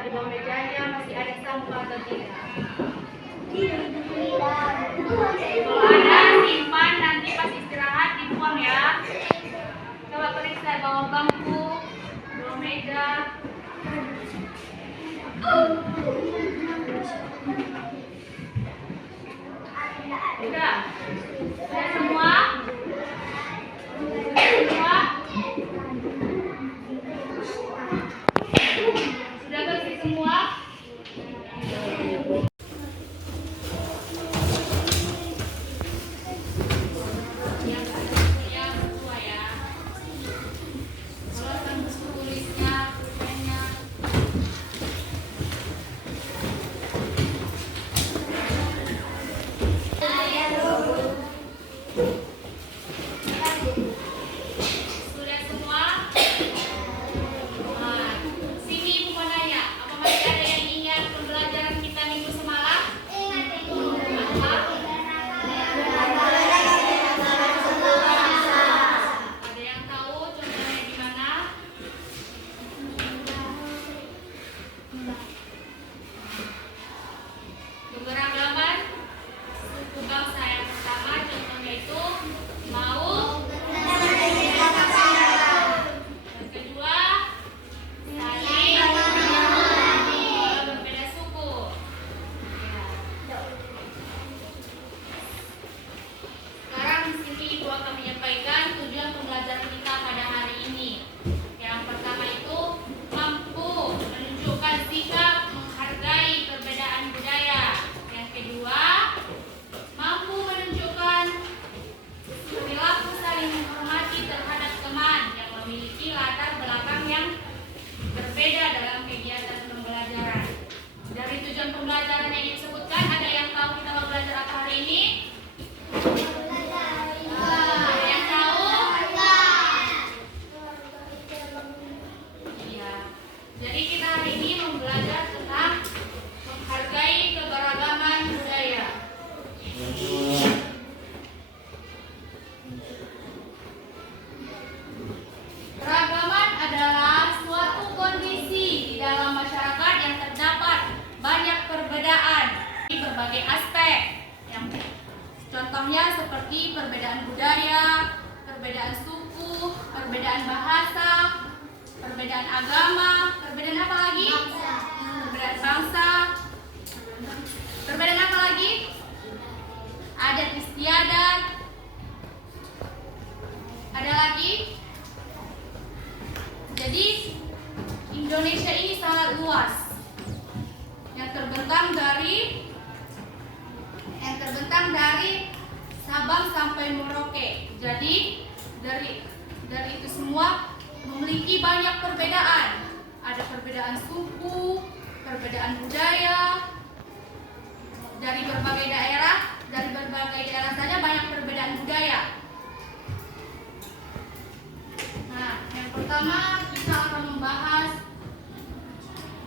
di bawah mejanya masih ada sampah atau tidak? Kalau ada, simpan, nanti pas istirahat dibuang ya. Coba periksa bawah bangku, bawah meja. Udah? Udah semua? Udah semua? Sudah bersih semua? Pembelajaran yang disebutkan, ada yang tahu kita mau belajar apa hari ini? Ada yang tahu? Iya. Jadi kita hari ini mau belajar tentang menghargai keberagaman budaya. Keragaman adalah suatu kondisi di dalam masyarakat yang terdapat banyak perbedaan di berbagai aspek. Contohnya seperti perbedaan budaya, perbedaan suku, perbedaan bahasa, perbedaan agama, perbedaan apa lagi? Perbedaan bangsa. Perbedaan apa lagi? Adat istiadat. Ada lagi? Jadi Indonesia ini sangat luas, yang terbentang dari Sabang sampai Merauke. Jadi dari itu semua memiliki banyak perbedaan. Ada perbedaan suku, perbedaan budaya. Dari berbagai daerah saja banyak perbedaan budaya. Nah, yang pertama kita akan membahas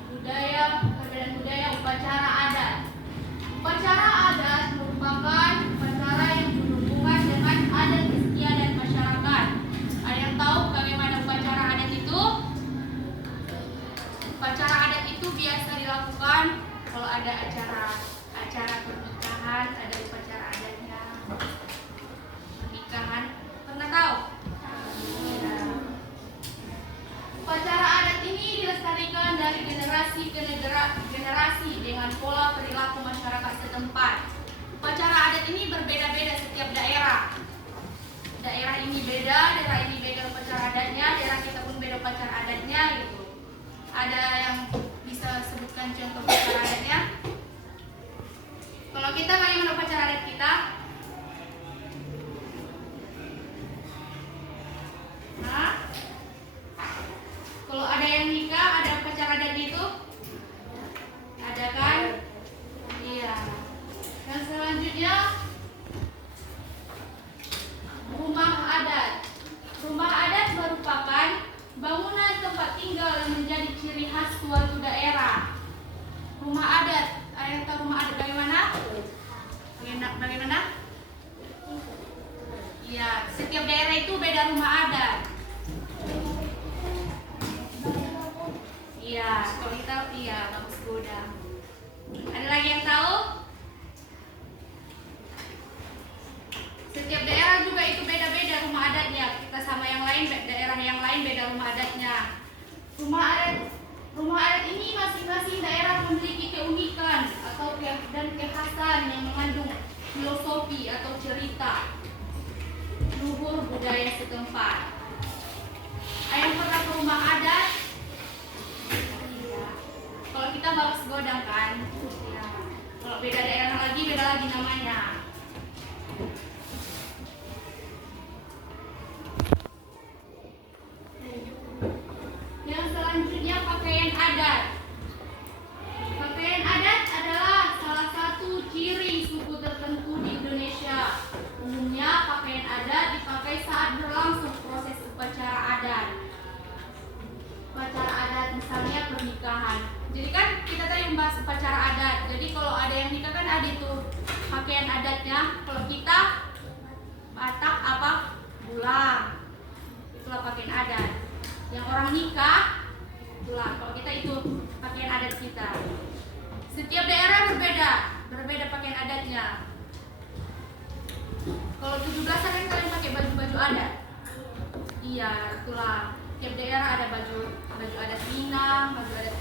perbedaan budaya upacara adat. Upacara adat merupakan upacara yang berhubungan dengan adat istiadat masyarakat. Ada yang tahu bagaimana upacara adat itu? Upacara adat itu biasa dilakukan kalau ada acara pernikahan, ada upacara adatnya. Pernikahan, pernah tahu? Ya. Upacara adat ini dilestarikan dari generasi ke generasi dengan pola perilaku masyarakat setempat. Upacara adat ini berbeda-beda setiap daerah. Daerah ini beda upacara adatnya, daerah kita pun beda upacara adatnya gitu. Ada yang bisa sebutkan contoh upacara adatnya? Kalau kita bagaimana upacara adat kita? Hah? Kalau ada yang nikah, ada upacara adat itu? Ada kan? Iya. Dan selanjutnya rumah adat. Rumah adat merupakan bangunan tempat tinggal yang menjadi ciri khas suatu daerah. Rumah adat, ada yang tahu rumah adat bagaimana? Bagaimana? Iya, setiap daerah itu beda rumah adat. Iya, kalau kita iya bagus godang. Ada lagi yang tahu? Setiap daerah juga itu beda-beda rumah adatnya. Kita sama yang lain, daerah yang lain beda rumah adatnya. Rumah adat ini masing-masing daerah memiliki keunikan atau dan kekhasan yang mengandung filosofi atau cerita luhur budaya setempat. Yang pernah ke rumah adat? Iya. Kalau kita balas godang kan? Iya. Kalau beda daerah lagi, beda lagi namanya. Yang selanjutnya pakaian adat. Pakaian adat adalah salah satu ciri suku tertentu di Indonesia. Umumnya pakaian adat dipakai saat berlangsung proses upacara adat. Upacara adat misalnya pernikahan. Jadi kan kita tadi membahas upacara adat. Jadi kalau ada yang nikah kan ada itu pakaian adatnya. Kalau kita Batak apa? Bulang. Itulah pakaian adat. Yang orang nikah, itulah kalau kita itu pakaian adat kita. Setiap daerah berbeda pakaian adatnya. Kalau 17-an kan kalian pakai baju-baju adat. Iya, itulah. Tiap daerah ada baju adat Minang, baju adat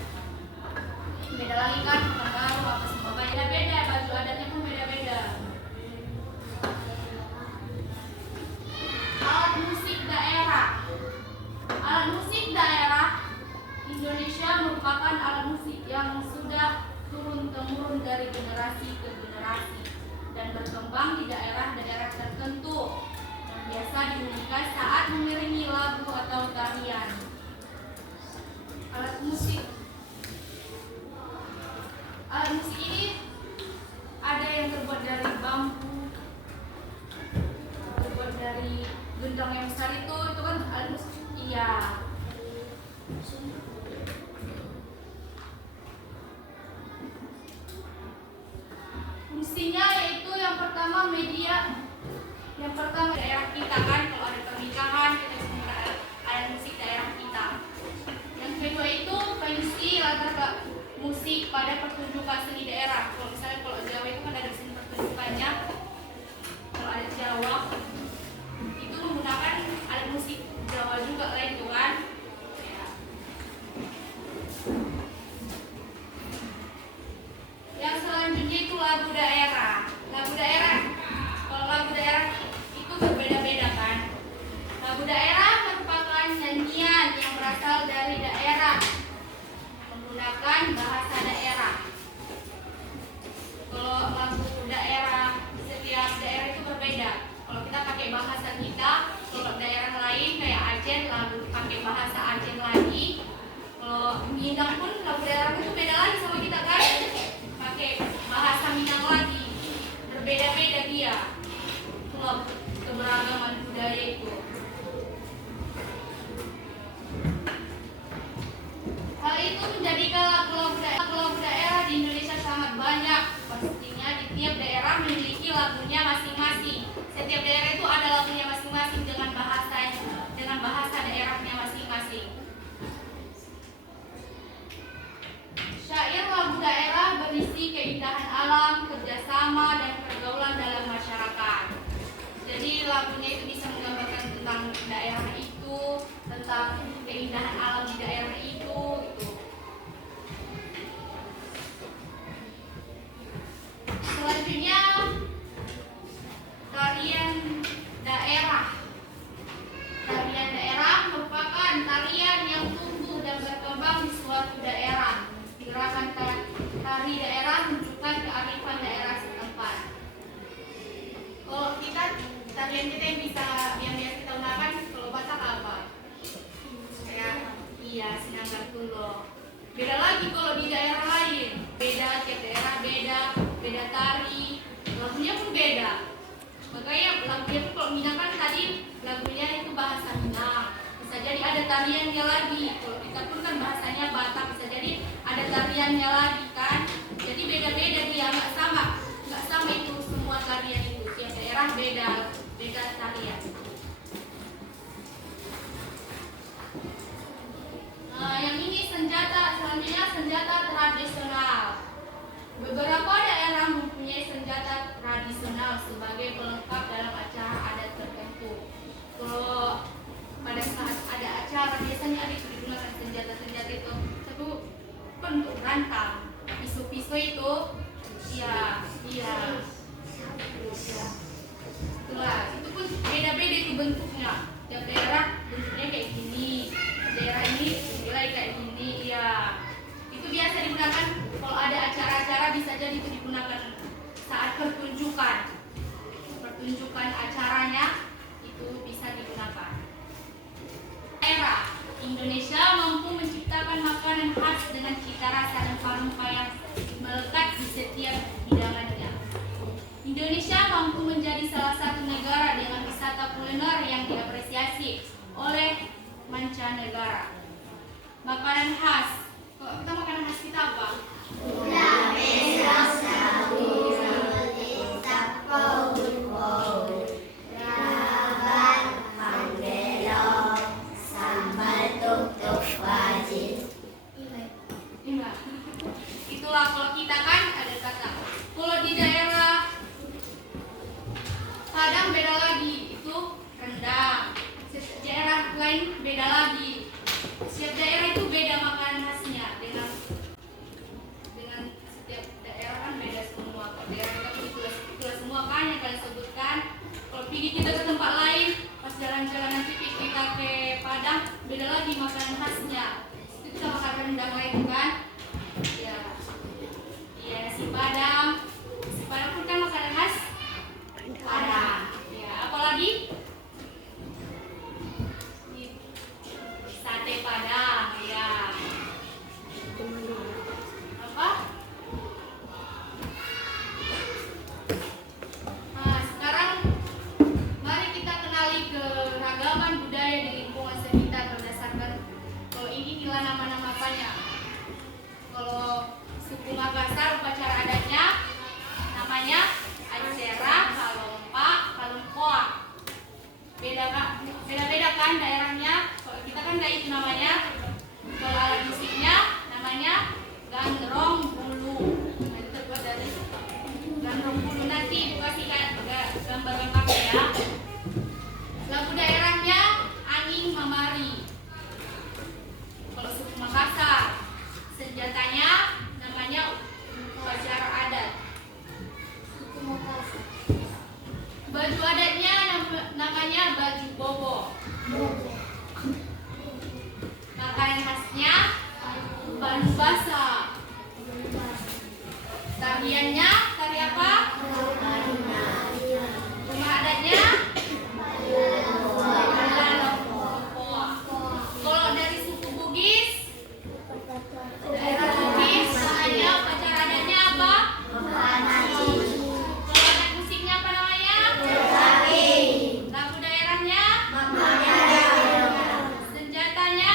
beda lagi kan, Pekanbaru apa semua beda-beda, baju adatnya pun beda-beda. Alat musik daerah. Alat musik daerah Indonesia merupakan alat musik yang sudah turun-temurun dari generasi ke generasi dan berkembang di daerah-daerah tertentu yang biasa dinyanyikan saat mengiringi lagu atau tarian. Alat musik ini ada yang terbuat dari bambu, terbuat dari gendang yang besar itu kan alat musik. Iya. Fungsinya yaitu yang pertama media. Yang pertama daerah kita kan, kalau ada pernikahan kita bisa menggunakan alat musik daerah kita. Yang kedua itu fungsi latar musik pada pertunjukan seni daerah. Kalau misalnya kalau Jawa itu kan ada seni pertunjukannya. Kalau ada Jawa itu menggunakan alat musik Jawa juga lah itu kan. Ya. Yang selanjutnya itu lagu daerah. Lagu daerah. Kalau lagu daerah itu berbeda-beda kan. Lagu daerah merupakan nyanyian yang berasal dari daerah menggunakan bahasa daerah. Kalau lagu daerah, setiap daerah itu berbeda. Kalau kita pakai bahasa kita, kalau daerah lain kayak Aceh lagu pakai bahasa Aceh lagi. Kalau Minang pun lagu daerah itu beda lagi sama kita kan, pakai bahasa Minang lagi. Berbeda-beda dia. Itulah keberagaman budaya itu. Hal itu menjadikan lagu-lagu daerah di Indonesia sangat banyak. Pastinya di tiap daerah memiliki lagunya masing-masing. Setiap daerah itu ada lagunya masing-masing dengan bahasa daerahnya masing-masing. Syair lagu daerah berisi keindahan alam, kerjasama, dan pergaulan dalam masyarakat. Jadi lagunya itu bisa menggambarkan tentang daerah itu, tentang keindahan alam di daerah itu. Selanjutnya tarian daerah. Tarian daerah merupakan tarian yang tumbuh dan berkembang di suatu daerah. Gerakan tari daerah menunjukkan kearifan daerah setempat. Kalau kita tarian kita yang biasa kita gunakan kalau Batak apa? Ya, iya, Sinanggar Tulo. Beda lagi kalau di daerah lain. Beda, tiap daerah beda tari. Lagunya pun beda. Makanya lagunya pun kalau Minang kan tadi lagunya itu bahasa Minang. Bisa jadi ada tariannya lagi. Kalau kita pun kan bahasanya Batak, bisa jadi ada tariannya lagi kan. Jadi beda-beda dia, nggak sama itu semua tarian itu. Tiap daerah beda tarian. Yang ini senjata pedang sebagai pelengkap dalam acara adat tertentu. Kalau pada saat ada acara biasanya ada digunakan senjata-senjata itu. Satu untuk berantem, pisau-pisau itu, iya. Itulah, itu pun beda-beda itu bentuknya. Tiap daerah bentuknya kayak gini, daerah ini nilai kayak gini, ya. Itu biasa digunakan kalau ada acara-acara, bisa jadi itu digunakan saat pertunjukan acaranya itu bisa digunakan. Daerah Indonesia mampu menciptakan makanan khas dengan cita rasa dan rempah yang melekat di setiap hidangannya. Indonesia mampu menjadi salah satu negara dengan wisata kuliner yang diapresiasi oleh mancanegara. Makanan khas. Kalau kita makanan khas kita apa? Itulah kalau kita kan ada kata. Kalau di daerah Padang beda lagi, itu rendang. Daerah lain beda lagi. Setiap daerah itu beda makanan khasnya dengan setiap daerah kan beda semua. Kalau daerah kita itulah semua kan yang kalian sebutkan. Kalau pergi kita ke tempat lain, pas jalan-jalan nanti kita ke Padang, beda lagi makanan khasnya. Itu kita makan rendang lagi kan? Ya nasi Padang. Nasi Padang pun kan makanan khas Padang. Ya, apalagi sate Padang, ya. Apa? Nah, sekarang mari kita kenali keragaman budaya di lingkungan sekitar berdasarkan kalau ini inilah nama-namanya. Kalau suku Makassar upacara adatnya namanya Ancera, Kalompa, Kalumpoa. Beda-beda kan daerahnya. Kalau kita kan kayak itu namanya. Kalau alat musiknya namanya gandrong bulu. Nanti terbuat dari gandrong bulu. Nanti ibu kasih gambar lengkapnya ya. Lagu daerahnya angin mamari. Kalau suku Makassar, senjatanya namanya upacara adat. Baju adatnya namanya baju bobo. Makanan khasnya banu basah. Tariannya tari apa? Rumah adatnya kalau dari suku Bugis, daerah Bugis namanya upacara adatnya apa? Kalau alat musiknya apa namanya? Lagu daerahnya? Senjatanya?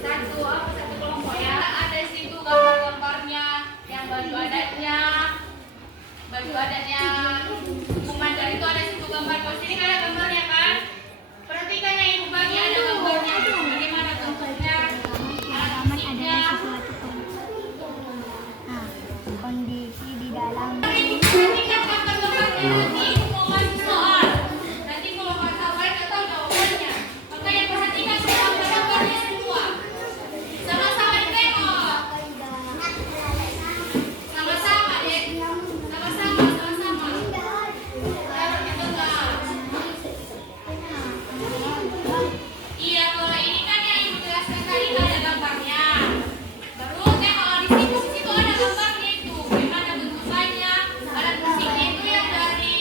Satu kelompok ya. Ada situ gambar-gambarnya, yang baju adatnya suku Mandar itu ada situ gambar. Kalau sini kan ada gambarnya kan? Perhatikan yang ibu bagi ada gambarnya. Bagaimana bentuknya, alat musiknya. Kondisi di dalam. Perhatikan gambar-gambarnya nanti mau masuk soal. Nanti kalau nggak tahu nggak tahu jawabannya. Makanya perhatikan gambar-gambarnya semua. Sama-sama ditengok. Sama-sama deh. Sama-sama. Taruh di tengah. Iya, kalau ini kan yang ibu jelaskan tadi ada gambarnya. Baru tengok di situ ada gambarnya itu. Bagaimana bentukannya, alat musiknya itu yang dari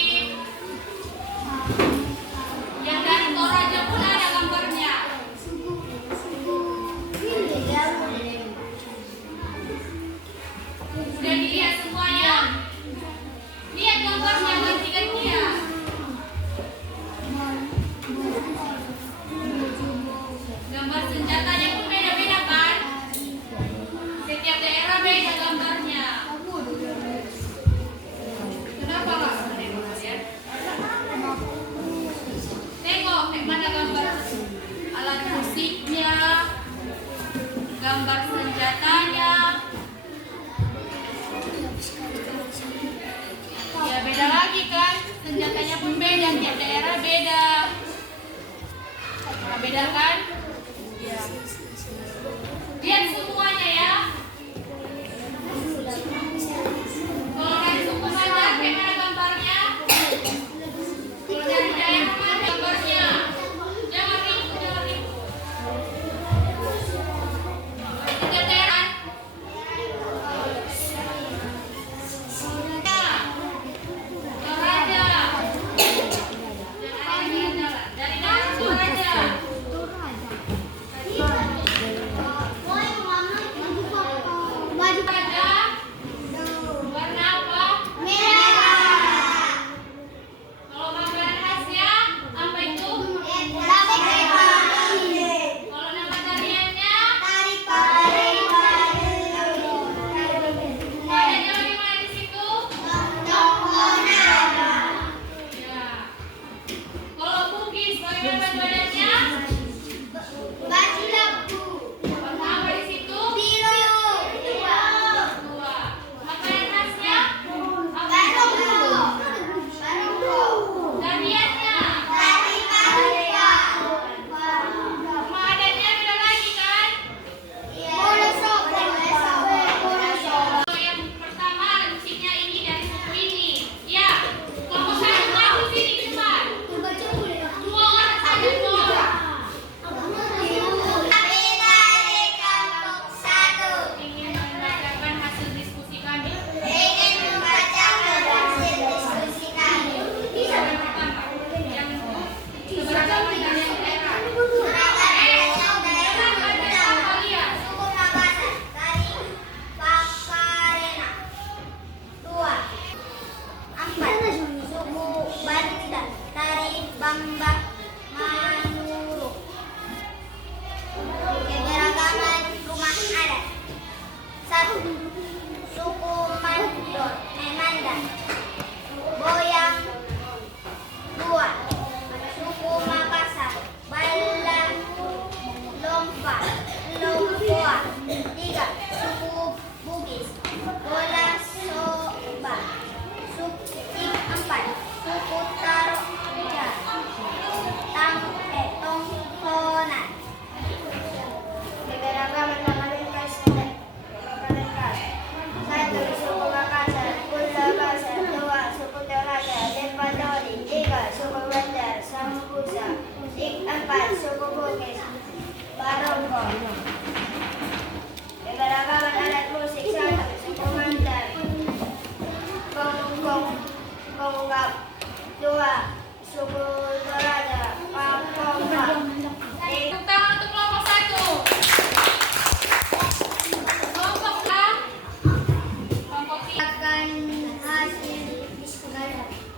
gambar senjatanya. Ya beda lagi kan, senjatanya pun beda, tiap daerah beda. Nah, beda kan? Ya. Lihat semuanya ya. Kalau dari suku Mandar, kayak mana gambarnya? Kalau dari daerah mana gambarnya? Jangan ribut, jangan ribut. Setiap daerah. Toraja. Jangan jalan-jalan. Dari daerah Toraja. Toraja. Warna apa? Kalau makanan khasnya, apa itu? Kalau nama tariannya? Nadanya bagaimana di situ? Ya. Kalau Bugis, bagaimana badannya? Warna apa di situ? Dua. Makanan khasnya? Apa itu? Tariannya? Rumah adatnya beda lagi kan? Yang pertama, musiknya ini dari suku ini. Ya. Kelompok satu maju sini ke depan. 2 orang saja, 2 orang. Ingin membacakan hasil diskusi kami. Yang pertama, yang keberagaman dari daerah. Kalian. Bamba Manurung. Keberagaman rumah adat. 1. Suku Mandor, Mandar, Boyang. 2. Suku Makassar, Bala, Lompa, Lompoa. 3. Suku Bugis, Bola Soba. 4. Suku Taroja, Tongkonan. Keberagaman nama lintas dan makanan khas. 1. Suku Makassar, Pulau Basar. 2. Suku Toraja, Lepadori. 3. Suku Bandar, Sambusa. 4. Suku Bugis, Barongko. Keberagaman alat musik. 1. Suku Mandar, Konggap. 2. Suku Toraja, Papua. Tepuk tangan untuk kelompok 1. Kelompok 2. Kelompok 3. Akan hasil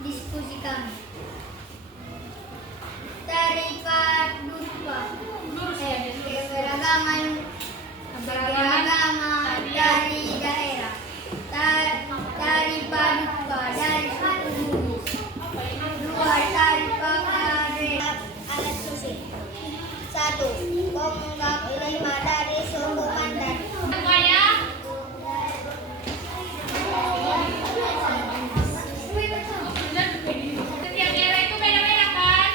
diskusi kami. Dari Paduka. Keberagaman dari daerah. Dari Paduka dari suku Bugis. 2. Dari Pakarena alat musik. 1. Konggap. 5. Dari suku Mandar. Semuanya. Setiap daerah itu beda-beda kan?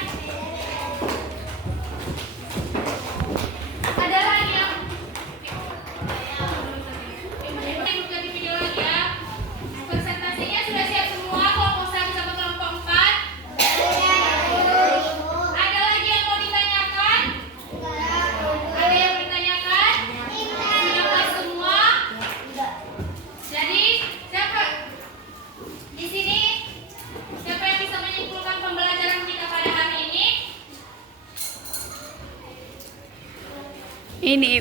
Ada lagi yang buka di video lagi ya. Presentasinya sudah siap semua. Kelompok 1 sampai kelompok 4. Ada lagi yang mau ditanyakan? Ada yang mau ditanyakan? Siapa semua? Jadi siapa di sini? Siapa yang bisa menyimpulkan pembelajaran kita pada hari ini? Ini